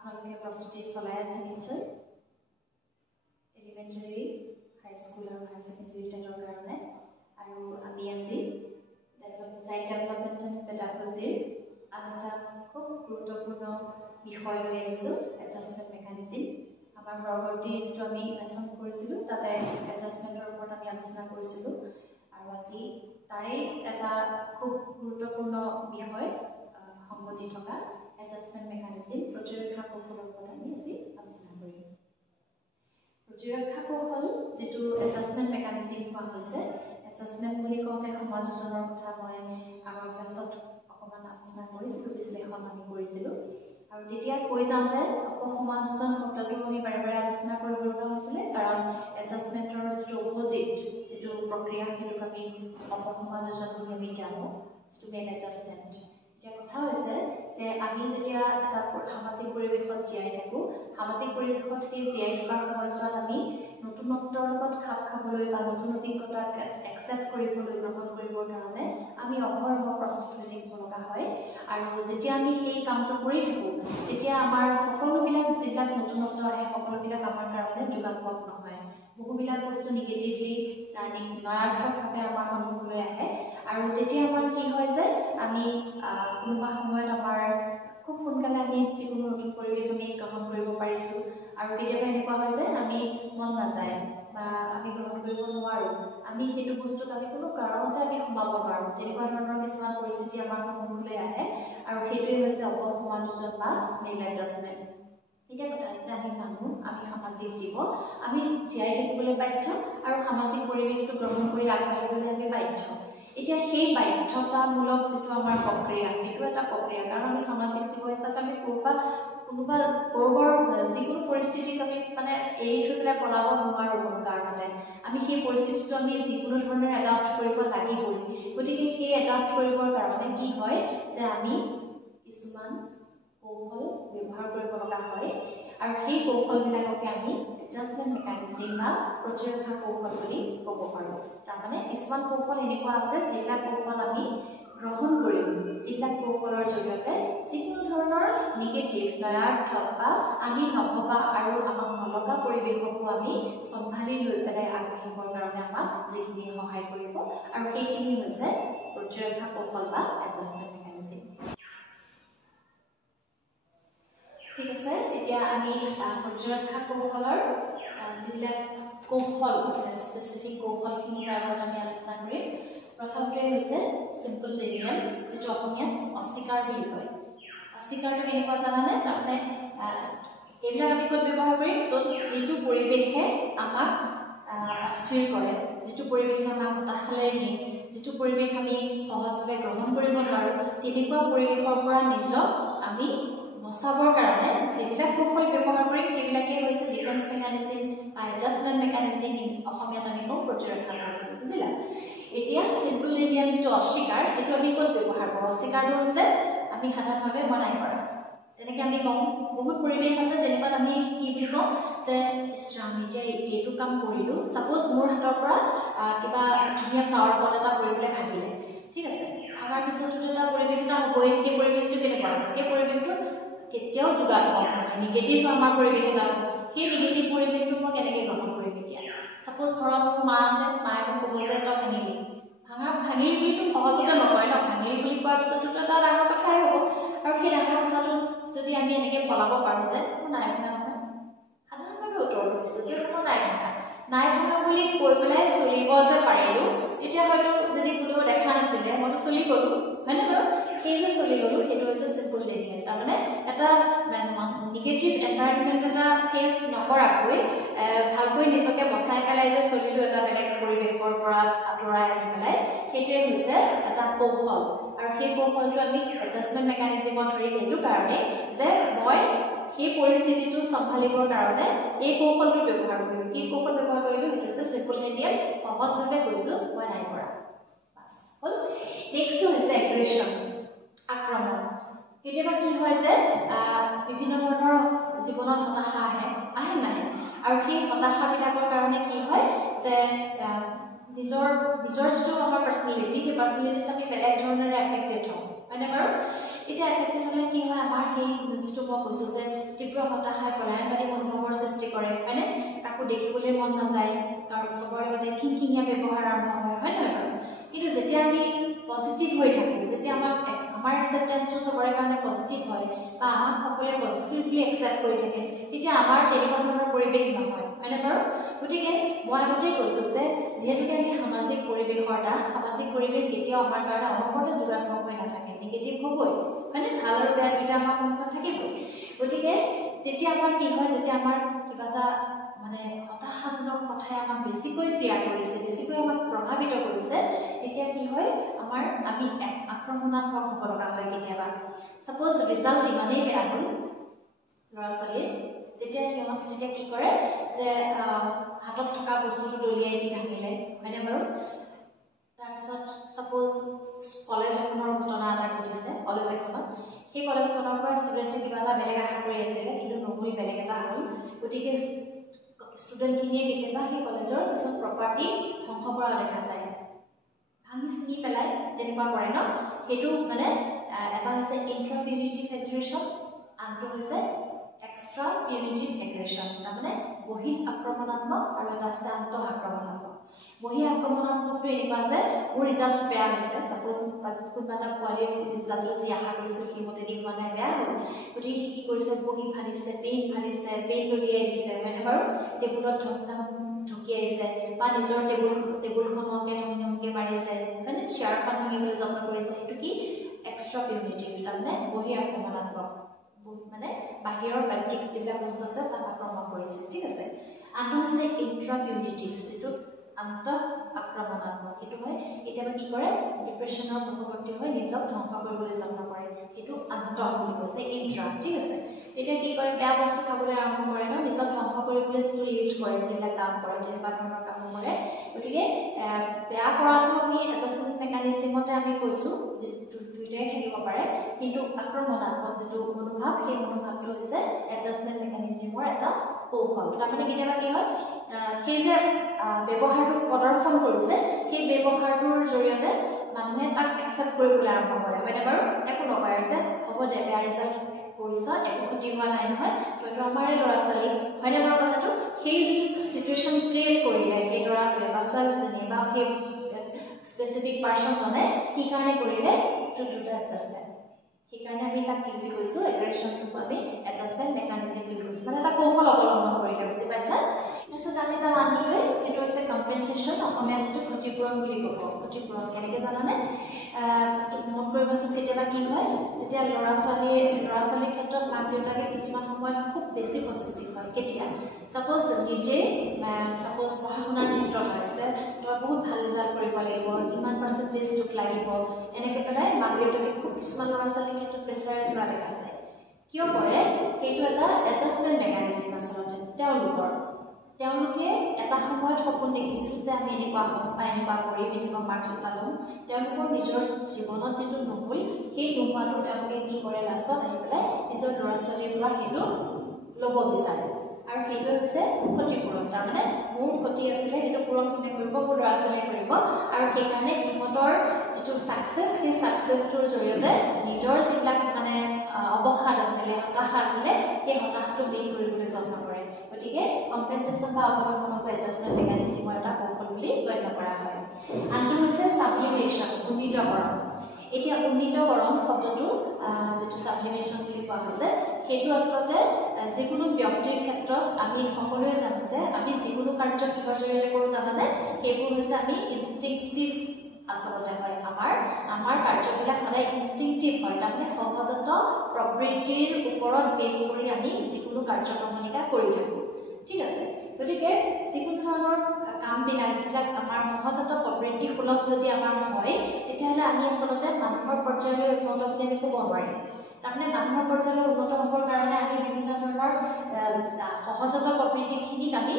আপোনালোকে প্ৰস্তুতি চলাই আছে নিশ্চয় এলিমেণ্টাৰী হাই স্কুল আৰু হাই ছেকেণ্ডেৰী টেটৰ কাৰণে আৰু আমি আজি চাইল্ড ডেভেলপমেণ্ট এণ্ড পেডাগজিৰ আন এটা খুব গুৰুত্বপূৰ্ণ বিষয় লৈ আহিছোঁ এডজাষ্টমেণ্ট মেকানিজিম আমাৰ পৰৱৰ্তী যিটো আমি লেচন কৰিছিলোঁ তাতে এডজাষ্টমেণ্টৰ ওপৰত আমি আলোচনা কৰিছিলোঁ আৰু আজি তাৰে এটা খুব গুৰুত্বপূৰ্ণ বিষয় সংগতি থকা এডজাষ্টমেণ্ট মেকানিজিম প্ৰতিৰক্ষা কৌশলৰ ওপৰত আমি আজি আলোচনা কৰিম প্ৰতিৰক্ষা কৌশল যেটো এডজাষ্টমেণ্ট মেকানিজিম কোৱা হৈছে এডজাষ্টমেণ্ট বুলি কওঁতে সমাযোজনৰ কথা মই আগৰ ক্লাছত অকণমান আলোচনা কৰিছিলোঁ বিশ্লেষণ আমি কৰিছিলোঁ আৰু তেতিয়া কৈ যাওঁতে অপসমাযোজন শব্দটো আমি বাৰে বাৰে আলোচনা কৰিবলগা হৈছিলে কাৰণ এডজাষ্টমেণ্টৰ যিটো অপজিট যিটো প্ৰক্ৰিয়া সেইটোক আমি অপসমাযোজন বুলি আমি জানো যিটো মেইন এডজাষ্টমেণ্ট এতিয়া কথা হৈছে যে আমি যেতিয়া এটা সামাজিক পৰিৱেশত জীয়াই থাকোঁ সামাজিক পৰিৱেশত সেই জীয়াই থকাৰ সময়ছোৱাত আমি নতুনত্বৰ লগত খাপ খাবলৈ বা নতুন অভিজ্ঞতাক একচেপ্ট কৰিবলৈ গ্ৰহণ কৰিবৰ কাৰণে আমি অহৰহ প্ৰস্তুত হৈ থাকিব লগা হয় আৰু যেতিয়া আমি সেই কামটো কৰি থাকোঁ তেতিয়া আমাৰ সকলোবিলাক যিবিলাক নতুনত্ব আহে সকলোবিলাক আমাৰ কাৰণে যোগাত্মক নহয় বহুবিলাক বস্তু নিগেটিভলি নয়াৰ্থকভাৱে আমাৰ সন্মুখলৈ আহে আৰু তেতিয়া আমাৰ কি হয় যে আমি কোনোবা সময়ত আমাৰ খুব সোনকালে আমি যিকোনো নতুন পৰিৱেশ আমি গ্ৰহণ কৰিব পাৰিছোঁ আৰু কেতিয়াবা এনেকুৱা হয় যে আমি মন নাযায় বা আমি গ্ৰহণ কৰিব নোৱাৰোঁ আমি সেইটো বস্তুত আমি কোনো কাৰণতে আমি সোমাব নোৱাৰোঁ তেনেকুৱা ধৰণৰ কিছুমান পৰিস্থিতি আমাৰ সন্মুখলৈ আহে আৰু সেইটোৱে হৈছে অপসমাযোজন বা মেইল এডজাষ্টমেণ্ট এতিয়া কথা হৈছে আমি মানুহ আমি সামাজিক জীৱ আমি জীয়াই থাকিবলৈ বাধ্য আৰু সামাজিক পৰিৱেশটো গ্ৰহণ কৰি আগবাঢ়িবলৈ আমি বাধ্য এতিয়া সেই বাধ্যতামূলক যিটো আমাৰ প্ৰক্ৰিয়া সেইটো এটা প্ৰক্ৰিয়া কাৰণ আমি সামাজিক জীৱ হিচাপে আমি কোনোবা যিকোনো পৰিস্থিতিক আমি মানে এৰি থৈ পেলাই পলাব নোৱাৰোঁ কোনো কাৰণতে আমি সেই পৰিস্থিতিটো আমি যিকোনো ধৰণে এডাপ্ট কৰিব লাগিবই গতিকে সেই এডাপ্ট কৰিবৰ কাৰণে কি হয় যে আমি কিছুমান কৌশল ব্যৱহাৰ কৰিব লগা হয় আৰু সেই কৌশলবিলাককে আমি এডজাষ্টমেণ্ট মেকানিজিম বা প্ৰতিৰক্ষা কৌশল বুলি ক'ব পাৰোঁ তাৰমানে কিছুমান কৌশল এনেকুৱা আছে যিবিলাক কৌশল আমি গ্ৰহণ কৰিম যিবিলাক কৌশলৰ জৰিয়তে যিকোনো ধৰণৰ নিগেটিভ নয়াৰ্থক বা আমি নভবা আৰু আমাক নলগা পৰিৱেশকো আমি চম্ভালি লৈ পেলাই আগবাঢ়িবৰ কাৰণে আমাক যিখিনি সহায় কৰিব আৰু সেইখিনি হৈছে প্ৰতিৰক্ষা কৌশল বা এডজাষ্টমেণ্ট মেকানিজিম ঠিক আছে এতিয়া আমি প্ৰতিৰক্ষা কৌশলৰ যিবিলাক কৌশল আছে স্পেচিফিক কৌশলখিনি তাৰ ওপৰত আমি আলোচনা কৰিম প্ৰথমটোৱে হৈছে চিম্পল ডেনিয়েল যিটো অসমীয়াত অস্বীকাৰ বুলি কয় অস্বীকাৰটো কেনেকুৱা জানানে তাৰমানে এইবিলাক আমি ক'ত ব্যৱহাৰ কৰিম য'ত যিটো পৰিৱেশে আমাক অস্থিৰ কৰে যিটো পৰিৱেশে আমাক হতাশালৈ নিয়ে যিটো পৰিৱেশ আমি সহজভাৱে গ্ৰহণ কৰিব নোৱাৰোঁ তেনেকুৱা পৰিৱেশৰ পৰা নিজক আমি বচাবৰ কাৰণে যিবিলাক কৌশল ব্যৱহাৰ কৰিম সেইবিলাকেই হৈছে ডিফেন্স মেকানিজিম বা এডজাষ্টমেণ্ট মেকানিজিম অসমীয়াত আমি কওঁ প্ৰতিৰক্ষা কৌশল বুজিলা এতিয়া চিম্পল ডেনিয়েল যিটো অস্বীকাৰ সেইটো আমি ক'ত ব্যৱহাৰ কৰোঁ অস্বীকাৰটো হৈছে আমি সাধাৰণভাৱে মনাই কৰা তেনেকৈ আমি কওঁ বহুত পৰিৱেশ আছে যেনেকুৱাত আমি কি বুলি কওঁ যে ইছৰাম এতিয়া এইটো কাম কৰিলোঁ ছাপ'জ মোৰ হাতৰ পৰা কিবা ধুনীয়া ফ্লাৱাৰ পট এটা কৰি পেলাই ভাগিলে ঠিক আছে ভাগাৰ পিছতো এটা পৰিৱেশ এটা হ'বই সেই পৰিৱেশটো কেনেকুৱা হ'ব সেই পৰিৱেশটো কেতিয়াও যোগাত্মক নহয় নিগেটিভ আমাৰ পৰিৱেশ এটা হ'ব সেই নিগেটিভ পৰিৱেশটো মই কেনেকৈ গ্ৰহণ কৰিম এতিয়া ছাপ'জ ঘৰত মোৰ মা আছে মায়ে মোক ক'ব যে তই ভাঙিলি বুলিতো সহজতে নকয় ন ভাঙিলি বুলি কোৱাৰ পিছতো এটা ডাঙৰ কথাই হ'ব আৰু সেই ডাঙৰ কথাটো যদি আমি এনেকৈ পলাব পাৰোঁ যে মই নাই ভঙা নহয় সাধাৰণভাৱে উত্তৰটো দিছোঁ যে মই নাই ভঙা বুলি কৈ পেলাই চলিব যে পাৰিলোঁ তেতিয়া হয়তো যদি কোনেও দেখা নাছিলে মইতো চলি গ'লোঁ হয়নে বাৰু সেই যে চলি গ'লোঁ সেইটো হৈছে চিম্পল ডেনিয়েল তাৰমানে এটা নিগেটিভ এনভাইৰনমেণ্ট এটা ফেচ নকৰাকৈ ভালকৈ নিজকে বচাই পেলাই যে চলিলোঁ এটা বেলেগ পৰিৱেশৰ পৰা আঁতৰাই আনি পেলাই সেইটোৱে হৈছে এটা কৌশল আৰু সেই কৌশলটো আমি এডজাষ্টমেণ্ট মেকানিজিমত ধৰিম এইটো কাৰণে যে মই সেই পৰিস্থিতিটো চম্ভালিবৰ কাৰণে এই কৌশলটো ব্যৱহাৰ কৰিলোঁ কি কৌশল ব্যৱহাৰ কৰিলোঁ সেইটো হৈছে চিম্পল ডেনিয়েল সহজভাৱে কৈছোঁ মই নাই কৰা বাছ হ'ল নেক্সটটো হৈছে এগ্ৰেশ্যন আক্ৰমণ কেতিয়াবা কি হয় যে বিভিন্ন ধৰণৰ জীৱনত হতাশা আহে নাহে আৰু সেই হতাশাবিলাকৰ কাৰণে কি হয় যে নিজৰ যিটো আমাৰ পাৰ্চনেলিটি সেই পাৰ্চনেলিটিত আমি বেলেগ ধৰণেৰে এফেক্টেড হওঁ হয়নে বাৰু এটা এফেক্টেড হলে কি হয় আমাৰ সেই যেটো মই কৈছো যে তীব্ৰ হতাশাই পলায়নবাদী মনোভাৱৰ সৃষ্টি কৰে হয়নে কাকো দেখিবলৈ মন নাযায় তাৰ সবৰে লগতে থিংকিংয়া ব্যৱহাৰ আৰম্ভ হয় হয় নহয় বাৰু কিন্তু যেতিয়া আমি পজিটিভ হৈ থাকো যেতিয়া আমাৰ একসেপ্টেন্সটো সবৰে কাৰণে পজিটিভ হয় বা আমাক সকলোৱে পজিটিভলি একসেপ্ট কৰি থাকে তেতিয়া আমাৰ তেনেকুৱা ধৰণৰ পৰিৱেশ নহয় হয়নে বাৰু গতিকে মই আগতেই কৈছো যে যেহেতুকে আমি সামাজিক পৰিৱেশৰ সামাজিক পৰিৱেশ কেতিয়াও আমাৰ কাৰণে অনবৰতে যোগাত্মক হৈ নাথাকে নিগেটিভ হ'বই মানে ভাল আৰু বেয়া দুটা আমাৰ সন্মুখত থাকিবই গতিকে তেতিয়া আমাৰ কি হয় যেতিয়া আমাৰ কিবা এটা মানে হতাশাজনক কথাই আমাক বেছিকৈ ক্ৰিয়া কৰিছে বেছিকৈ আমাক প্ৰভাৱিত কৰিছে তেতিয়া কি হয় আমি আক্ৰমণাত্মক হ'ব লগা হয় কেতিয়াবা সাপোজ ৰিজাল্ট ইমানেই বেয়া হ'ল ল'ৰা-ছোৱালীৰ তেতিয়া কি কৰে যে হাতত থকা বস্তুটো দলিয়াই দি ভাঙিলে হয়নে বাৰু তাৰপিছত সাপোজ কলেজ এখনৰ ঘটনা এটা ঘটিছে কলেজ এখনত সেই কলেজখনৰ পৰা ষ্টুডেণ্টে কিবা এটা বেলেগ আশা কৰি আছিলে কিন্তু নহ'ল বেলেগ এটা হ'ল গতিকে ষ্টুডেণ্টখিনিয়ে কেতিয়াবা সেই কলেজৰ কিছুমান প্ৰপাৰ্টি ধ্বংস কৰা দেখা যায় ভাঙি চিঙি পেলাই তেনেকুৱা কৰে ন সেইটো মানে এটা হৈছে ইন্ট্ৰা পিউনিটিভ এগ্ৰেশ্যন আনটো হৈছে এক্সট্ৰা পিউনিটিভ এগ্ৰেশ্যন তাৰমানে বহি আক্ৰমণাত্মক আৰু এটা হৈছে আন্তঃ আক্ৰমণাত্মক বহি আক্ৰমণাত্মকটো এনেকুৱা যে মোৰ ৰিজাল্ট বেয়া হৈছে সাপোজ কোনোবা এটা পোৱালীৰ ৰিজাল্টটো যি আশা কৰিছিল সেইমতে দি হোৱা নাই বেয়া হ'ল গতিকে কি কৰিছে বহি ফালিছে পেইন দলিয়াই দিছে হয়নে বাৰু টেবুলত ঢকিয়াইছে বা নিজৰ টেবুলখনকে ধমকে মাৰিছে মানে চেয়াৰখন ভাঙিবলৈ যত্ন কৰিছে এইটো কি এক্সট্ৰা পিউনিটিভ তাৰমানে বহি আক্ৰমণাত্মক মানে বাহিৰৰ বাহ্যিক যিবিলাক বস্তু আছে তাক আক্ৰমণ কৰিছে ঠিক আছে আনটো হৈছে ইন্ট্ৰা পিউনিটিভ যেটো আন্তঃ আক্ৰমণাত্মক সেইটো হয় কেতিয়াবা কি কৰে ডিপ্ৰেছনৰ বশৱৰ্তী হৈ নিজক ধ্বংস কৰিবলৈ যত্ন কৰে সেইটো আন্তঃ বুলি কৈছে ইন্ট্ৰা ঠিক আছে এতিয়া কি কৰে বেয়া বস্তু খাবলৈ আৰম্ভ কৰে ন নিজক ধ্বংস কৰিবলৈ যেটো লিড কৰে যিবিলাক কাম কৰে তেনেকুৱা ধৰণৰ কাম কৰে গতিকে বেয়া কৰাটো আমি এডজাষ্টমেণ্ট মেকানিজমতে আমি কৈছো যে দুইটাই থাকিব পাৰে কিন্তু আক্ৰমণাত্মক যেটো মনোভাৱ সেই মনোভাৱটো হৈছে এডজাষ্টমেণ্ট মেকানিজমৰ এটা কৌশল তাৰমানে কেতিয়াবা কি হয় সেই যে ব্যৱহাৰটো প্ৰদৰ্শন কৰিছে সেই ব্যৱহাৰটোৰ জৰিয়তে মানুহে তাক একচেপ্ট কৰিবলৈ আৰম্ভ কৰে হয়নে বাৰু একো নকয় যে হ'ব দে বেয়া ৰিজাল্ট কৰিছ একো ক্ষতি হোৱা নাই নহয় তইতো আমাৰে ল'ৰা-ছোৱালী হয়নে বাৰু কথাটো সেই যিটো সিচুৱেশ্যন ক্ৰিয়েট কৰিলে সেই ল'ৰাটোৱে বা ছোৱালীজনীয়ে বা সেই স্পেচিফিক পাৰ্চনজনে কি কাৰণে কৰিলে টু ডু দ্য এডজাষ্টমেণ্ট সেইকাৰণে আমি তাক কি বুলি কৈছো এগ্ৰেশ্যনটো আমি এডজাষ্টমেণ্ট মেকানিজম বুলি কৈছো মানে এটা কৌশল অৱলম্বন কৰিলে বুজি পাইছা তাৰপিছত আমি যাম আনটোলৈ এইটো হৈছে কম্পেনচেশ্যন অসমীয়াত যিটো ক্ষতিপূৰণ বুলি ক'ব ক্ষতিপূৰণ কেনেকৈ জানানে মন কৰিবচোন কেতিয়াবা কি হয় যেতিয়া ল'ৰা-ছোৱালীৰ ক্ষেত্ৰত মাক দেউতাকে কিছুমান সময়ত খুব বেছি পজিটিভ হয় কেতিয়া সাপোজ নিজে সাপোজ পঢ়া শুনাৰ ক্ষেত্ৰত হয় যে তই বহুত ভাল ৰিজাল্ট কৰিব লাগিব ইমান পাৰ্চেণ্টেজ তোক লাগিব এনেকৈ পেলাই মাক দেউতাকে খুব কিছুমান ল'ৰা-ছোৱালীৰ ক্ষেত্ৰত প্ৰেছাৰাইজ কৰা দেখা যায় কিয় কৰে সেইটো এটা এডজাষ্টমেণ্ট মেকানিজম আচলতে তেওঁলোকে এটা সময়ত সপোন দেখিছিল যে আমি এনেকুৱা হ'ম বা এনেকুৱা কৰিম এনেকুৱা মাৰ্কছ এটা ল'ম তেওঁলোকৰ নিজৰ জীৱনত যিটো নহ'ল সেই নোহোৱাটো তেওঁলোকে কি কৰে লাষ্টত আহি পেলাই নিজৰ ল'ৰা-ছোৱালীৰ পৰা সেইটো ল'ব বিচাৰে আৰু সেইটো হৈছে ক্ষতিপূৰণ তাৰমানে মোৰ ক্ষতি আছিলে সেইটো পূৰণ কোনে কৰিব মোৰ ল'ৰা-ছোৱালীয়ে কৰিব আৰু সেইকাৰণে সিহঁতৰ যিটো ছাকচেছ সেই ছাকচেছটোৰ জৰিয়তে নিজৰ যিবিলাক মানে অৱসাদ আছিলে হতাশা আছিলে সেই হতাশাটো বেগ কৰিবলৈ যত্ন কৰে গতিকে কম্পেনচেশ্যন বা অৱলম্বনক এডজাষ্টমেণ্ট মেকানিজমৰ এটা কৌশল বুলি গণ্য কৰা হয় আনটো হৈছে সাবলিমেশ্যন উন্নীতকৰণ এতিয়া উন্নীতকৰণ শব্দটো যেটো সাবলিমেশ্যন বুলি কোৱা হৈছে সেইটো আচলতে যিকোনো ব্যক্তিৰ ক্ষেত্ৰত আমি সকলোৱে জানো যে আমি যিকোনো কাৰ্য কিহৰ জৰিয়তে কৰোঁ জানানে সেইবোৰ হৈছে আমি ইনষ্টিংক্টিভ আচলতে হয় আমাৰ কাৰ্যবিলাক সদায় ইনষ্টিংক্টিভ হয় তাৰমানে সহজাত প্ৰবৃত্তিৰ ওপৰত বেছ কৰি আমি যিকোনো কাৰ্যক্ৰমণিকা কৰি থাকোঁ ঠিক আছে গতিকে যিকোনো ধৰণৰ কামবিলাক যিবিলাক আমাৰ সহজাত প্ৰবৃত্তি সুলভ যদি আমাৰ হয় তেতিয়াহ'লে আমি আচলতে মানুহৰ পৰ্যায়লৈ উন্নত বুলি আমি ক'ব নোৱাৰিম তাৰমানে মানুহৰ পৰ্যায়লৈ উন্নত হ'বৰ কাৰণে আমি বিভিন্ন ধৰণৰ সহজাত প্ৰবৃত্তিখিনিক আমি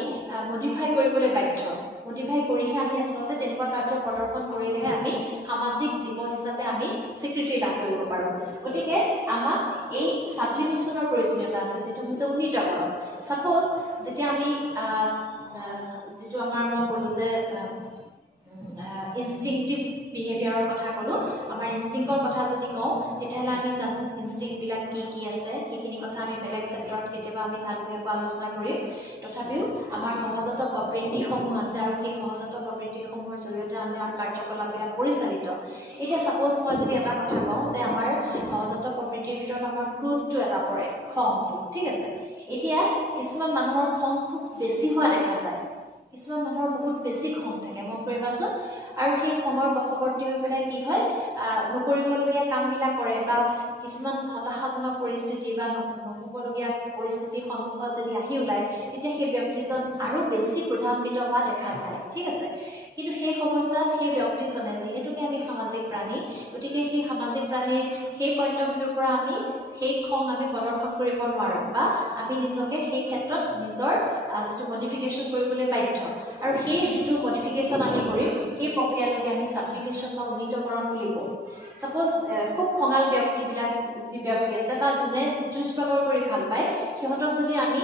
মডিফাই কৰিবলৈ বাধ্য মডিফাই কৰিহে আমি আচলতে তেনেকুৱা কাৰ্য প্ৰদৰ্শন কৰিলেহে আমি সামাজিক জীৱ হিচাপে আমি স্বীকৃতি লাভ কৰিব পাৰোঁ গতিকে আমাক এই সাবলিমেশ্যনৰ প্ৰয়োজনীয়তা আছে যিটো হৈছে উন্নীতকৰণ সাপোজ যেতিয়া আমি যিটো আমাৰ মই ক'লোঁ যে ইনষ্টিংক্টিভ বিহেভিয়াৰৰ কথা ক'লো আমাৰ ইনষ্টিংকৰ কথা যদি কওঁ তেতিয়াহ'লে আমি জানো ইনষ্টিংবিলাক কি আছে সেইখিনি কথা আমি বেলেগ চেপ্টাৰত কেতিয়াবা আমি ভালকৈ আলোচনা কৰিম তথাপিও আমাৰ সহজাত প্ৰবৃত্তিসমূহ আছে আৰু সেই সহজাত প্ৰবৃত্তিসমূহৰ জৰিয়তে আমাৰ কাৰ্যকলাপবিলাক পৰিচালিত এতিয়া সাপোজ মই যদি এটা কথা কওঁ যে আমাৰ সহজাত প্ৰবৃত্তিৰ ভিতৰত আমাৰ ক্ৰোধটো এটা পৰে খংটো ঠিক আছে এতিয়া কিছুমান মানুহৰ খং খুব বেছি হোৱা দেখা যায় কিছুমান মানুহৰ বহুত বেছি খং থাকে মন কৰিবাচোন আৰু সেই খঙৰ বশৱৰ্তী হৈ পেলাই কি হয় নকৰিবলগীয়া কামবিলাক কৰে বা কিছুমান হতাশাজনক পৰিস্থিতি বা নহ'বলগীয়া পৰিস্থিতিৰ সন্মুখত যদি আহি ওলায় তেতিয়া সেই ব্যক্তিজন আৰু বেছি প্ৰভাৱিত হোৱা দেখা যায় ঠিক আছে কিন্তু সেই সময়ছোৱাত সেই ব্যক্তিজনে যিহেতুকে আমি সামাজিক প্ৰাণী গতিকে সেই সামাজিক প্ৰাণীৰ সেই পইণ্ট অফ ভিউৰ পৰা আমি সেই খং আমি প্ৰদৰ্শন কৰিব নোৱাৰোঁ বা আমি নিজকে সেই ক্ষেত্ৰত নিজৰ যিটো মডিফিকেশ্যন কৰিবলৈ বাধ্য আৰু সেই যিটো মডিফিকেশ্যন আমি কৰিম সেই প্ৰক্ৰিয়াটোকে আমি ছাবলিমেশ্যন বা উন্নীতকৰণ বুলি কওঁ সাপোজ খুব খঙাল ব্যক্তিবিলাক ব্যক্তি আছে বা যোনে যুঁজ বাগৰ কৰি ভাল পায় সিহঁতক যদি আমি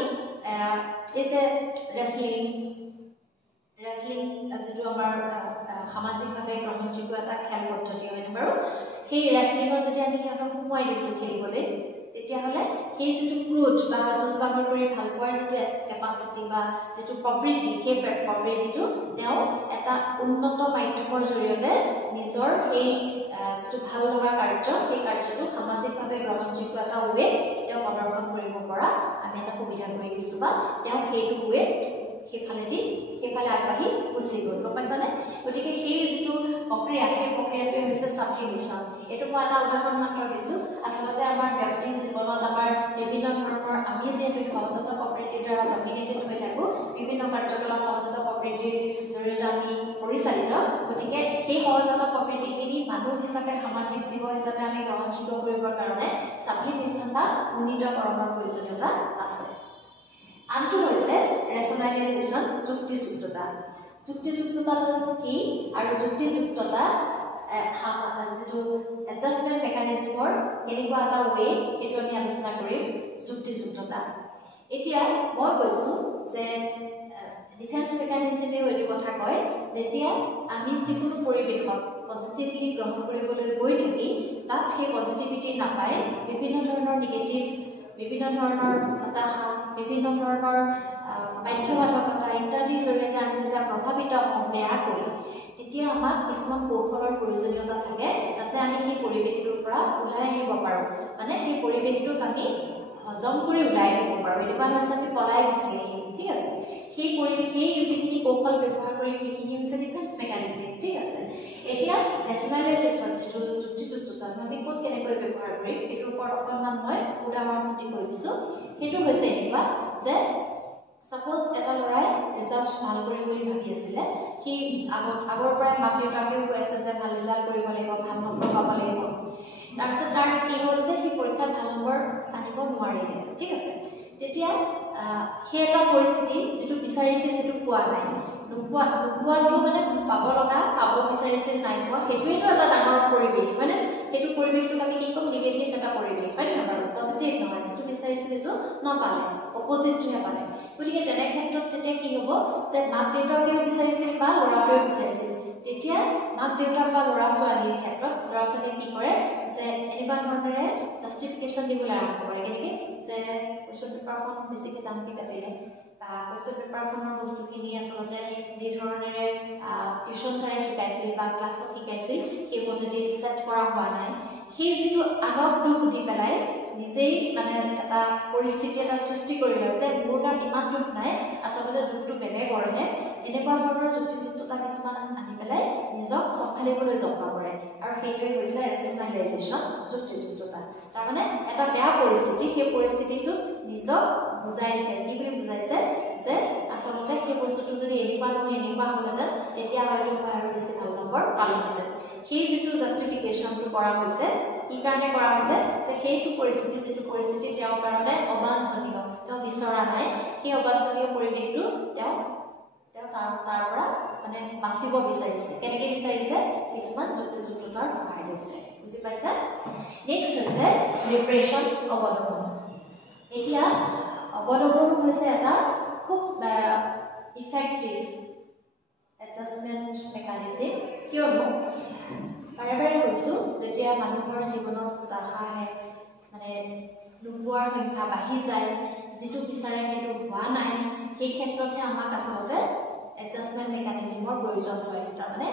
এই যে ৰেচলিং যিটো আমাৰ সামাজিকভাৱে গ্ৰহণযোগ্য এটা খেল পদ্ধতি হয়নে বাৰু সেই ৰেচলিঙত যদি আমি সিহঁতক সোমোৱাই দিছোঁ খেলিবলৈ তেতিয়াহ'লে সেই যিটো ক্ৰোধ বা যুঁজ বাগৰ কৰি ভাল পোৱাৰ যিটো কেপাচিটি বা যিটো প্ৰবৃত্তি সেই প্ৰবৃত্তিটো তেওঁ এটা উন্নত মাধ্যমৰ জৰিয়তে নিজৰ সেই যিটো ভাল লগা কাৰ্য সেই কাৰ্যটো সামাজিকভাৱে গ্ৰহণযোগ্য এটা ৱে তেওঁ প্ৰদৰ্শন কৰিব পৰা আমি এটা সুবিধা কৰি দিছোঁ বা তেওঁ সেইটো ৱে সেইফালে আগবাঢ়ি গুচি গ'ল গম পাইছানে গতিকে সেই যিটো প্ৰক্ৰিয়া সেই প্ৰক্ৰিয়াটোৱে হৈছে ছাবলিমেশ্যন এইটো মই এটা উদাহৰণ মাত্ৰ দিছোঁ আচলতে আমাৰ ব্যক্তিৰ জীৱনত আমাৰ বিভিন্ন ধৰণৰ আমি যিহেতু সহজাত প্ৰবৃত্তিৰ দ্বাৰা ডমিনেটেড হৈ থাকোঁ বিভিন্ন কাৰ্যকলাপ সহজাত প্ৰবৃত্তিৰ জৰিয়তে আমি পৰিচালিত গতিকে সেই সহজাত প্ৰবৃত্তিখিনি মানুহ হিচাপে সামাজিক জীৱ হিচাপে আমি গ্ৰহণযোগ্য কৰিবৰ কাৰণে ছাবলিমেশ্যন বা উন্নীতকৰণৰ প্ৰয়োজনীয়তা আছে আনটো হৈছে ৰেচনেলাইজেশ্যন যুক্তিযুক্ততাটো কি আৰু যুক্তিযুক্ততা যিটো এডজাষ্টমেণ্ট মেকানিজমৰ কেনেকুৱা এটা ৱে সেইটো আমি আলোচনা কৰিম যুক্তিযুক্ততা এতিয়া মই কৈছোঁ যে ডিফেন্স মেকানিজমেও এইটো কথা কয় যেতিয়া আমি যিকোনো পৰিৱেশত পজিটিভলি গ্ৰহণ কৰিবলৈ গৈ থাকি তাত সেই পজিটিভিটি নাপায় বিভিন্ন ধৰণৰ নিগেটিভ বিভিন্ন ধৰণৰ হতাশা বিভিন্ন ধৰণৰ বাধ্যবাধকতা ইত্যাদিৰ জৰিয়তে আমি যেতিয়া প্ৰভাৱিত হওঁ বেয়াকৈ তেতিয়া আমাক কিছুমান কৌশলৰ প্ৰয়োজনীয়তা থাকে যাতে আমি সেই পৰিৱেশটোৰ পৰা ওলাই আহিব পাৰোঁ মানে সেই পৰিৱেশটোক আমি হজম কৰি ওলাই আহিব পাৰোঁ এনেকুৱা হৈছে আমি পলাই গুচি আহিম ঠিক আছে সেই যিখিনি কৌশল ব্যৱহাৰ কৰি সেইখিনি হৈছে ডিফেন্স মেকানিজম ঠিক আছে এতিয়া ৰেচনেলাইজেশ্যন যিটো যুক্তিযুক্ততা আমি ক'ত কেনেকৈ ব্যৱহাৰ কৰিম সেইটোৰ ওপৰত অকণমান মই উদাহৰণ দি কৈ দিছোঁ সেইটো হৈছে এনেকুৱা যে সাপোজ এটা ল'ৰাই ৰিজাল্ট ভাল কৰিম বুলি ভাবি আছিলে সি আগৰ পৰাই মাক দেউতাকেও কৈ আছে যে ভাল ৰিজাল্ট কৰিব লাগিব ভাল নম্বৰ পাব লাগিব তাৰপিছত তাৰ কি হ'ল যে সি পৰীক্ষাত ভাল নম্বৰ আনিব নোৱাৰিলে ঠিক আছে তেতিয়া সেই এটা পৰিস্থিতি যিটো বিচাৰিছিল সেইটো পোৱা নাই নোপোৱাটো মানে পাব লগা পাব বিচাৰিছিল নাই পোৱা সেইটোৱেইটো এটা ডাঙৰ পৰিৱেশ হয়নে সেইটো পৰিৱেশটোক আমি কি ক'ম নিগেটিভ এটা পৰিৱেশ হয় নহয় বাৰু পজিটিভ নহয় যিটো বিচাৰিছিল সেইটো নাপালে অপজিটটোহে পালে গতিকে তেনে ক্ষেত্ৰত তেতিয়া কি হ'ব যে মাক দেউতাকেও বিচাৰিছিল বা ল'ৰাটোৱেও বিচাৰিছিল তেতিয়া মাক দেউতাক বা ল'ৰা ছোৱালীৰ ক্ষেত্ৰত ল'ৰা ছোৱালীয়ে কি কৰে যে এনেকুৱা ধৰণেৰে জাষ্টিফিকেশ্যন দিবলৈ আৰম্ভ কৰে কেনেকৈ যে কুৱেশ্যন পেপাৰখন বেছিকৈ টানকৈ কাটিলে বা কুৱেশ্যন পেপাৰখনৰ বস্তুখিনি আচলতে যি ধৰণেৰে টিউশ্যন ছাৰে শিকাইছিল বা ক্লাছত শিকাইছিল সেই পদ্ধতি ছেট কৰা হোৱা নাই সেই যিটো আনক দুখ দি পেলাই নিজেই মানে এটা পৰিস্থিতি এটা সৃষ্টি কৰি লয় যে মোৰ গাত ইমান দুখ নাই আচলতে দুখটো বেলেগৰহে এনেকুৱা ধৰণৰ যুক্তিযুক্ততা কিছুমান আনি পেলাই নিজক চম্ভালিবলৈ যত্ন কৰে আৰু সেইটোৱে হৈছে ৰেচনেলাইজেশ্যন যুক্তিযুক্ততা তাৰমানে এটা বেয়া পৰিস্থিতি সেই পৰিস্থিতিটোত নিজক বুজাইছে কি বুলি বুজাইছে যে আচলতে সেই বস্তুটো যদি এনেকুৱা হ'লহেঁতেন তেতিয়া হয়তো মই আৰু বেছি ভাল নম্বৰ পালোহেঁতেন সেই যিটো জাষ্টিফিকেশ্যনটো কৰা হৈছে কি কাৰণে কৰা হৈছে যে সেইটো পৰিস্থিতি যিটো পৰিস্থিতি তেওঁৰ কাৰণে অবাঞ্ছনীয় তেওঁ বিচৰা নাই সেই অবাঞ্ছনীয় পৰিৱেশটো তেওঁ তাৰ পৰা মানে বাচিব বিচাৰিছে কেনেকৈ বিচাৰিছে কিছুমান যুক্তিযুক্ততাৰ সহায় লৈছে বুজি পাইছে নেক্সট হৈছে ৰিপ্ৰেশ্যন অৱলম্বন এতিয়া অৱলম্বন হৈছে এটা খুব ইফেক্টিভ এডজাষ্টমেণ্ট মেকানিজম কিয়নো বাৰে বাৰে কৈছোঁ যেতিয়া মানুহৰ জীৱনত হতাশা আহে মানে নোপোৱাৰ সংখ্যা বাঢ়ি যায় যিটো বিচাৰে সেইটো হোৱা নাই সেই ক্ষেত্ৰতহে আমাক আচলতে এডজাষ্টমেণ্ট মেকানিজিমৰ প্ৰয়োজন হয় তাৰমানে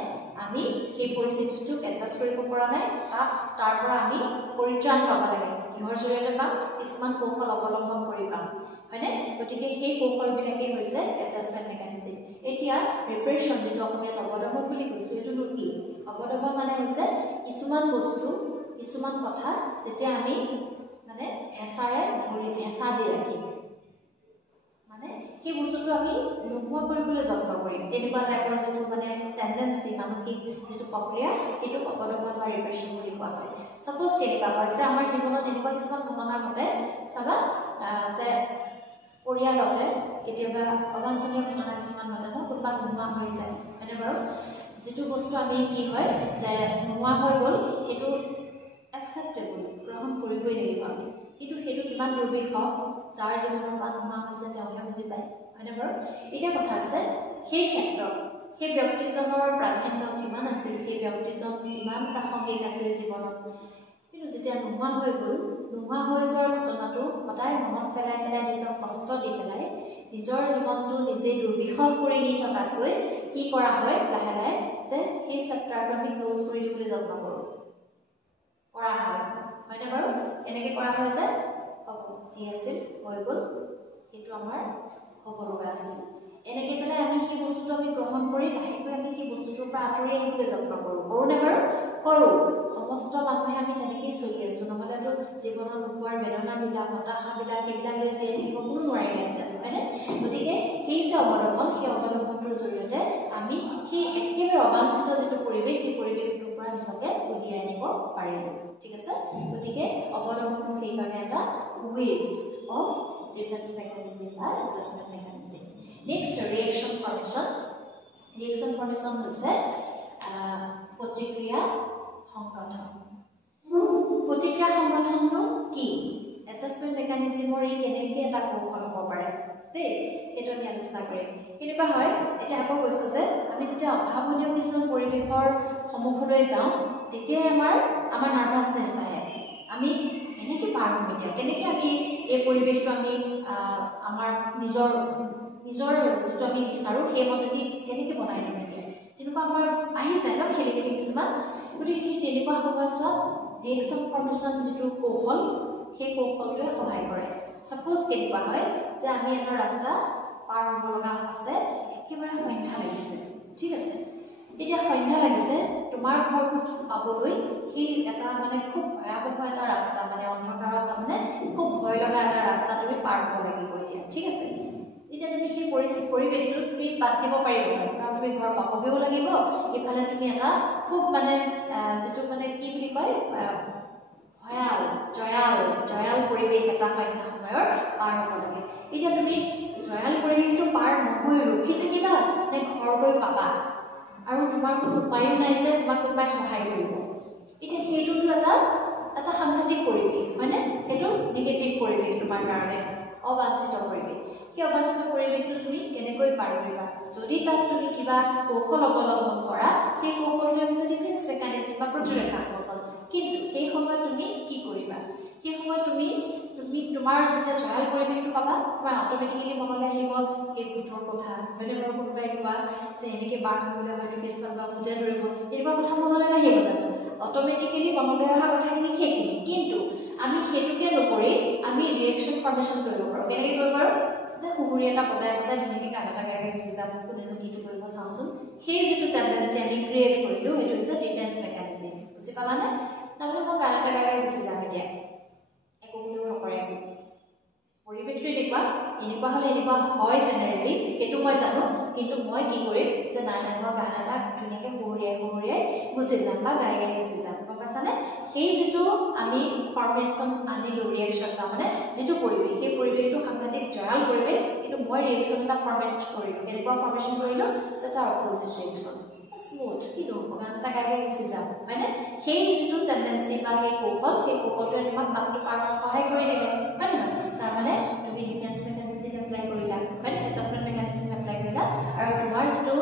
আমি সেই পৰিস্থিতিটোক এডজাষ্ট কৰিব পৰা নাই তাৰ পৰা আমি পৰিত্ৰাণ পাব লাগে কিহৰ জৰিয়তে পাম কিছুমান কৌশল অৱলম্বন কৰি পাম হয়নে গতিকে সেই কৌশলবিলাকেই হৈছে এডজাষ্টমেণ্ট মেকানিজিম এতিয়া ৰিপ্ৰেশ্যন যিটো অসমীয়াত অৱদমন বুলি কৈছোঁ এইটো কি অৱদমন মানে হৈছে কিছুমান বস্তু কিছুমান কথা যেতিয়া আমি মানে হেঁচাৰে ধৰি হেঁচা দি ৰাখিম মানে সেই বস্তুটো আমি নোহোৱা কৰিবলৈ যত্ন কৰিম তেনেকুৱা টাইপৰ যিটো মানে টেণ্ডেঞ্চি মানসিক যিটো প্ৰক্ৰিয়া সেইটো অৱদমন বা ৰিপ্ৰেশ্যন বুলি কোৱা হয় ছাপ'জ কেনেকুৱা হয় যে আমাৰ জীৱনত এনেকুৱা কিছুমান ঘটনা ঘটে চাবা যে পৰিয়ালতে কেতিয়াবা অবাঞ্ছনীয় ঘটনা কিছুমান ঘটে ন কোনোবা নোহোৱা হৈ যায় হয়নে বাৰু যিটো বস্তু আমি কি হয় যে নোহোৱা হৈ গ'ল সেইটো একচেপ্টেবল গ্ৰহণ কৰিবই লাগিব আমি কিন্তু সেইটো কিমান দুৰ্বিষহ যাৰ জীৱনৰ পৰা নোহোৱা হৈছে তেওঁহে বুজি পায় হয়নে বাৰু এতিয়া কথা হৈছে সেই ক্ষেত্ৰত সেই ব্যক্তিজনৰ প্ৰাধান্য কিমান আছিল সেই ব্যক্তিজন কিমান প্ৰাসংগিক আছিল জীৱনত কিন্তু যেতিয়া নোহোৱা হৈ গ'ল নোহোৱা হৈ যোৱাৰ ঘটনাটো সদায় মনত পেলাই পেলাই নিজক কষ্ট দি পেলাই নিজৰ জীৱনটো নিজেই দুৰ্বিষহ কৰি নি থকাতকৈ কি কৰা হয় লাহে লাহে যে সেই চেপ্টাৰটো আমি ক্ল'জ কৰি দিবলৈ যত্ন কৰোঁ কৰা হয় হয়নে বাৰু এনেকৈ কৰা হয় যে হ'ব যি আছিল হৈ গ'ল সেইটো আমাৰ হ'ব লগা আছিল এনেকৈ পেলাই আমি সেই বস্তুটো আমি গ্ৰহণ কৰি লাহেকৈ আমি সেই বস্তুটোৰ পৰা আঁতৰি আহিবলৈ যত্ন কৰোঁনে বাৰু কৰোঁ সমস্ত মানুহে আমি তেনেকৈয়ে চলি আছোঁ নহ'লেতো জীৱনত নোপোৱাৰ বেদনাবিলাক হতাশাবিলাক সেইবিলাক লৈ জীয়াই থাকিব কোনো নোৱাৰিলেহেঁতেন হয়নে গতিকে সেই যে অৱলম্বন সেই অৱলম্বনটোৰ জৰিয়তে আমি সেই একেবাৰে অবাঞ্ছিত যিটো পৰিৱেশ সেই পৰিৱেশটোৰ পৰা নিজকে উলিয়াই আনিব পাৰিলোঁ ঠিক আছে গতিকে অৱলম্বনটো সেইকাৰণে এটা ৱেজ অফ ডিফেন্স মেকানিজিম বা adjustment mechanism next reaction formation হৈছে প্ৰতিক্ৰিয়া সংগঠন কি এডজাষ্টমেণ্ট মেকানিজিমৰ ই কেনেকৈ এটা কৌশল হ'ব পাৰে দেই সেইটো আমি আলোচনা কৰিম কেনেকুৱা হয় এতিয়া আকৌ কৈছোঁ যে আমি যেতিয়া অভাৱনীয় কিছুমান পৰিৱেশৰ সন্মুখলৈ যাওঁ তেতিয়াই আমাৰ নাৰ্ভাছনেছ আহে আমি কেনেকৈ পাৰ হ'ম এতিয়া কেনেকৈ আমি এই পৰিৱেশটো আমি আমাৰ নিজৰ যিটো আমি বিচাৰোঁ সেই মতেদি কেনেকৈ বনাই ল'ম এতিয়া তেনেকুৱা আমাৰ আহি যায় ন খেলি মেলি কিছুমান গতিকে সেই তেনেকুৱা সময়ছোৱাত ৰিয়েকশ্যন ফৰ্মেশ্যন যিটো কৌশল সেই কৌশলটোৱে সহায় কৰে ছাপ'জ কেনেকুৱা হয় যে আমি এটা ৰাস্তা পাৰ হ'ব লগা আছে একেবাৰে সন্ধ্যা লাগিছে ঠিক আছে এতিয়া সন্ধ্যা লাগিছে তোমাৰ ঘৰটোত পাবলৈ সেই এটা মানে খুব ভয়াৱহ এটা ৰাস্তা মানে অন্ধকাৰত তাৰমানে খুব ভয় লগা এটা ৰাস্তা তুমি পাৰ হ'ব লাগিব এতিয়া ঠিক আছে এতিয়া তুমি সেই পৰিৱেশটো তুমি বাদ দিব পাৰিবা জানো কাৰণ তুমি ঘৰ পাবগৈও লাগিব ইফালে তুমি এটা খুব মানে যিটো মানে কি বুলি কয় জয়াল পৰিৱেশ এটা সন্ধ্যা সময়ৰ পাৰ হ'ব লাগে এতিয়া তুমি জয়াল পৰিৱেশটো পাৰ নহয় ৰখি থাকিবা নে ঘৰ গৈ পাবা আৰু তোমাৰ কোনো উপায়ো নাই যে তোমাক কোনোবাই সহায় কৰিব এতিয়া সেইটোতো এটা সাংঘাতিক পৰিৱেশ হয়নে সেইটো নিগেটিভ পৰিৱেশ তোমাৰ কাৰণে অবাঞ্ছিত পৰিৱেশ সেই অবাঞ্ছিত পৰিৱেশটো তুমি কেনেকৈ পাৰ কৰিবা যদি তাত তুমি কিবা কৌশল অৱলম্বন কৰা সেই কৌশলটো হৈছে ডিফেন্স মেকানিজিম বা প্ৰতিৰক্ষা কৌশল কিন্তু সেই সময়ত তুমি কি কৰিবা সেই সময়ত তুমি তোমাৰ যেতিয়া জয়াল পৰিৱেশটো পাবা তোমাৰ অট'মেটিকেলি মনলৈ আহিব সেই ভূতৰ কথা হয়নে বাৰু কোনোবাই কোৱা যে এনেকৈ পাৰ হৈ গ'লে হয়তো পিছফাল বা ভূতে ধৰিব এনেকুৱা কথা মনলৈ নাহিব জানো অট'মেটিকেলি মনলৈ অহা কথাখিনি সেইখিনি কিন্তু আমি সেইটোকে নকৰি আমি ৰিয়েকশ্যন ফৰ্মেশ্যন কৰিব পাৰোঁ কেনেকৈ কৰিব পাৰোঁ যে সুগুৰি এটা বজাই ধুনীয়াকৈ গান এটা গাই গুচি যাম কোনেনো কিটো কৰিব চাওঁচোন সেই যিটো টেণ্ডেঞ্চি আমি ক্ৰিয়েট কৰিলোঁ সেইটো হৈছে ডিফেন্স মেকানিজিম বুজি পালানে তাৰমানে মই গান এটা গাই গুচি যাম এতিয়া একো কোনেও নকৰে পৰিৱেশটো এনেকুৱা হ'লে এনেকুৱা হয় জেনেৰেলি সেইটো মই জানো কিন্তু মই কি কৰিম যে নাই মই গান এটা ধুনীয়াকৈ সুহুৰিয়াই গুচি যাম বা গাই গুচি যাম গম পাইছানে সেই যিটো আমি ফৰ্মেশ্যন আনিলোঁ ৰিয়েকশ্যন তাৰমানে যিটো পৰিৱেশ সেই পৰিৱেশটো সাংঘাতিক জয়াল পৰিৱেশ কিন্তু মই ৰিয়েকশ্যন এটা ফৰ্মেট কৰিলোঁ কেনেকুৱা ফৰ্মেশ্যন কৰিলোঁ যে তাৰ অপজিট ৰিয়েকশ্যন স্মুথ কিন্তু গান এটা গাই গুচি যাম হয়নে সেই যিটো টেণ্ডেঞ্চি বা সেই কৌশলটোৱে তোমাক বাটটো পাৰ হোৱাত সহায় কৰি দিলে হয় নহয় তাৰমানে তুমি ডিফেন্স মেকানিজিম এপ্লাই কৰিলা হয় এডজাষ্টমেণ্ট মেকানিজিম এপ্লাই কৰিলা আৰু তোমাৰ যিটো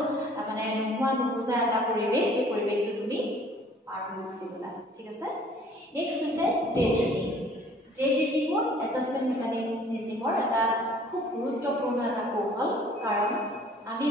মানে নোহোৱা নুবুজা এটা পৰিৱেশ সেই পৰিৱেশ হৈ গুচি গ'লা ঠিক আছে নেক্সট হৈছে ডে ড্ৰিমিং ডে ড্ৰিমিঙত এডজাষ্টমেণ্ট মেকানিজমৰ এটা খুব গুৰুত্বপূৰ্ণ এটা কৌশল কাৰণ আমি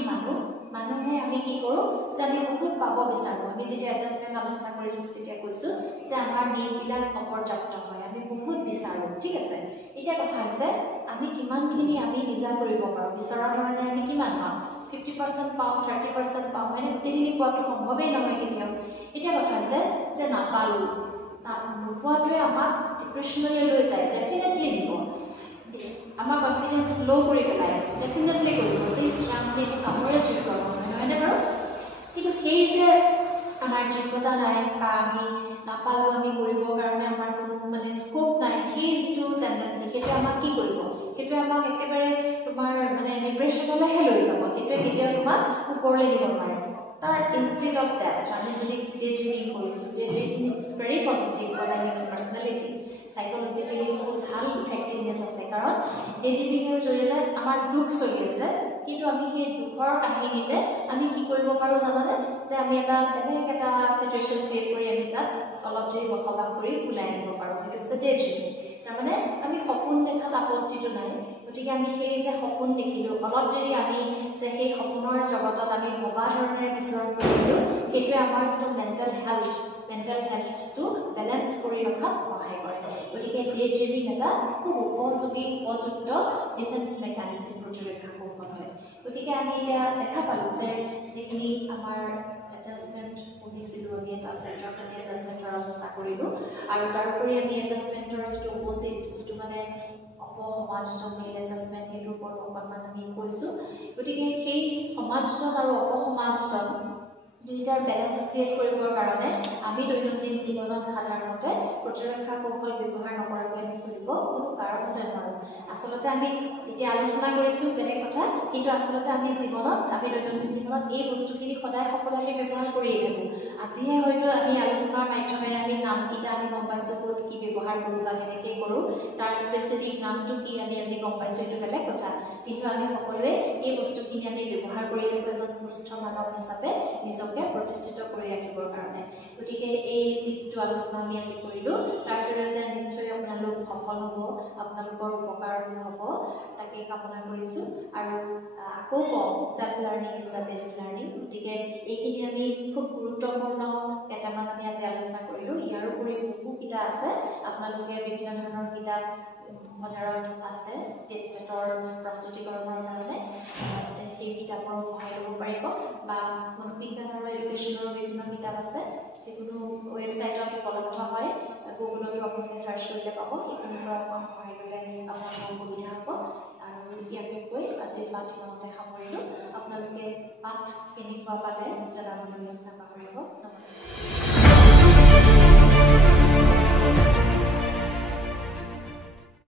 মানুহে আমি কি কৰোঁ যে আমি বহুত পাব বিচাৰোঁ আমি যেতিয়া এডজাষ্টমেণ্ট আলোচনা কৰিছিলোঁ তেতিয়া কৈছোঁ যে আমাৰ নিডবিলাক অপৰ্যাপ্ত হয় আমি বহুত বিচাৰোঁ ঠিক আছে এতিয়া কথা হৈছে আমি কিমানখিনি আমি নিজা কৰিব পাৰোঁ বিচৰা ধৰণে আমি কিমান পাওঁ 50% পাওঁ 30% পাওঁ মানে গোটেইখিনি পোৱাটো সম্ভৱেই নহয় কেতিয়াও এতিয়া কথা হৈছে যে নাপালোঁ নোপোৱাটোৱে আমাক ডিপ্ৰেশ্যনলৈ লৈ যায় ডেফিনেটলি নিব আমাৰ কনফিডেন্স ল' কৰি পেলাই ডেফিনেটলি কৰিব যে আমি কামৰে যোগ্য নহয়নে বাৰু কিন্তু সেই যে আমাৰ যোগ্যতা নাই বা আমি নাপালোঁ আমি কৰিবৰ কাৰণে আমাৰ কোনো মানে স্কোপ নাই সেই যিটো টেণ্ডেঞ্চি সেইটোৱে আমাক কি কৰিব সেইটোৱে আমাক একেবাৰে তোমাৰ মানে ডিপ্ৰেশ্যনলৈহে লৈ যাব সেইটোৱে কেতিয়াও তোমাক ওপৰলৈ নিব নোৱাৰে তাৰ ইনষ্টেড অফ ডেট আমি যদি ডে ড্ৰিমিং কৰিছোঁ day dreaming is very positive for the human personality psychologically বহুত ভাল ইফেক্টিভনেছ আছে কাৰণ ডে ড্ৰিমিঙৰ জৰিয়তে আমাৰ দুখ চলি আছে কিন্তু আমি সেই দুখৰ কাহিনীতে আমি কি কৰিব পাৰোঁ জানানে যে আমি এটা বেলেগ এটা চিটুৱেশ্যন ক্ৰিয়েট কৰি আমি তাত অলপ দেৰি বসবাস কৰি ওলাই আহিব পাৰোঁ সেইটো হৈছে ডে ড্ৰিমিং তাৰমানে আমি সপোন দেখাত আপত্তিটো নাই গতিকে আমি সেই যে সপোন দেখিলোঁ অলপ দেৰি আমি যে সেই সপোনৰ জগতত আমি ভবা ধৰণেৰে বিচৰণ কৰিলোঁ সেইটোৱে আমাৰ যিটো মেণ্টেল হেল্থটো বেলেঞ্চ কৰি ৰখাত সহায় কৰে গতিকে ডে ড্ৰিমিং এটা খুব উপযোগী উপযুক্ত ডিফেন্স মেকানিজম প্ৰতিৰক্ষা কৌশল হয় গতিকে আমি এতিয়া দেখা পালোঁ যে যিখিনি আমাৰ এডজাষ্টমেণ্ট পঢ়িছিলোঁ আমি এটা চেণ্টাৰত আমি এডজাষ্টমেণ্টৰ আলোচনা কৰিলোঁ আৰু তাৰোপৰি আমি এডজাষ্টমেণ্টৰ যিটো অপজিট যিটো মানে অপসমাযোজন মেইল এডজাষ্টমেণ্ট সেইটোৰ ওপৰত অকণমান আমি কৈছোঁ গতিকে সেই সমাযোজন আৰু অপসমাযোজন দুইটাৰ বেলেঞ্চ ক্ৰিয়েট কৰিবৰ কাৰণে আমি দৈনন্দিন জীৱনত সাধাৰণতে প্ৰতিৰক্ষা কৌশল ব্যৱহাৰ নকৰাকৈ আমি চলিব কোনো কাৰণতে নোৱাৰোঁ আচলতে আমি এতিয়া আলোচনা কৰিছোঁ বেলেগ কথা কিন্তু আচলতে আমি দৈনন্দিন জীৱনত এই বস্তুখিনি সদায় সকলোৱে ব্যৱহাৰ কৰিয়ে থাকোঁ আজিহে হয়তো আমি আলোচনাৰ মাধ্যমেৰে আমি নামকেইটা আমি গম পাইছোঁ ক'ত কি ব্যৱহাৰ কৰোঁ বা কেনেকৈ কৰোঁ তাৰ স্পেচিফিক নামটো কি আমি আজি গম পাইছোঁ এইটো বেলেগ কথা কিন্তু আমি সকলোৱে এই বস্তুখিনি আমি ব্যৱহাৰ কৰি থাকোঁ এজন সুস্থ মানৱ হিচাপে নিজকে প্ৰতিষ্ঠিত কৰি ৰাখিবৰ কাৰণে গতিকে এই যিটো আলোচনা আমি আজি কৰিলোঁ তাৰ জৰিয়তে নিশ্চয় আপোনালোক সফল হ'ব আপোনালোকৰ উপকাৰ হ'ব তাকে কামনা কৰিছোঁ আৰু আকৌ কওঁ self learning is the best learning গতিকে এইখিনি আমি খুব গুৰুত্বপূৰ্ণ কেইটামান আমি আজি আলোচনা কৰিলোঁ ইয়াৰ উপৰি বহু কিতাপ আছে আপোনালোকে বিভিন্ন ধৰণৰ কিতাপ বজাৰত আছে টেটৰ প্ৰস্তুতিকৰণৰ কাৰণে সেই কিতাপৰ সহায় ল'ব পাৰিব বা মনোবিজ্ঞান আৰু এডুকেশ্যনৰ বিভিন্ন কিতাপ আছে যিকোনো ৱেবছাইটত উপলব্ধ হয় গুগলতো আপোনালোকে চাৰ্চ কৰিলে পাব সেইখিনিৰ পৰা অকণ সহায় ল'লে আপোনালোকৰ সুবিধা হ'ব আৰু ইয়াকে কৈ আজিৰ পাঠ ইমানতে সামৰিলোঁ আপোনালোকে পাঠ কেনেকুৱা পালে জনাবলৈ নাপাহৰিব নমস্কাৰ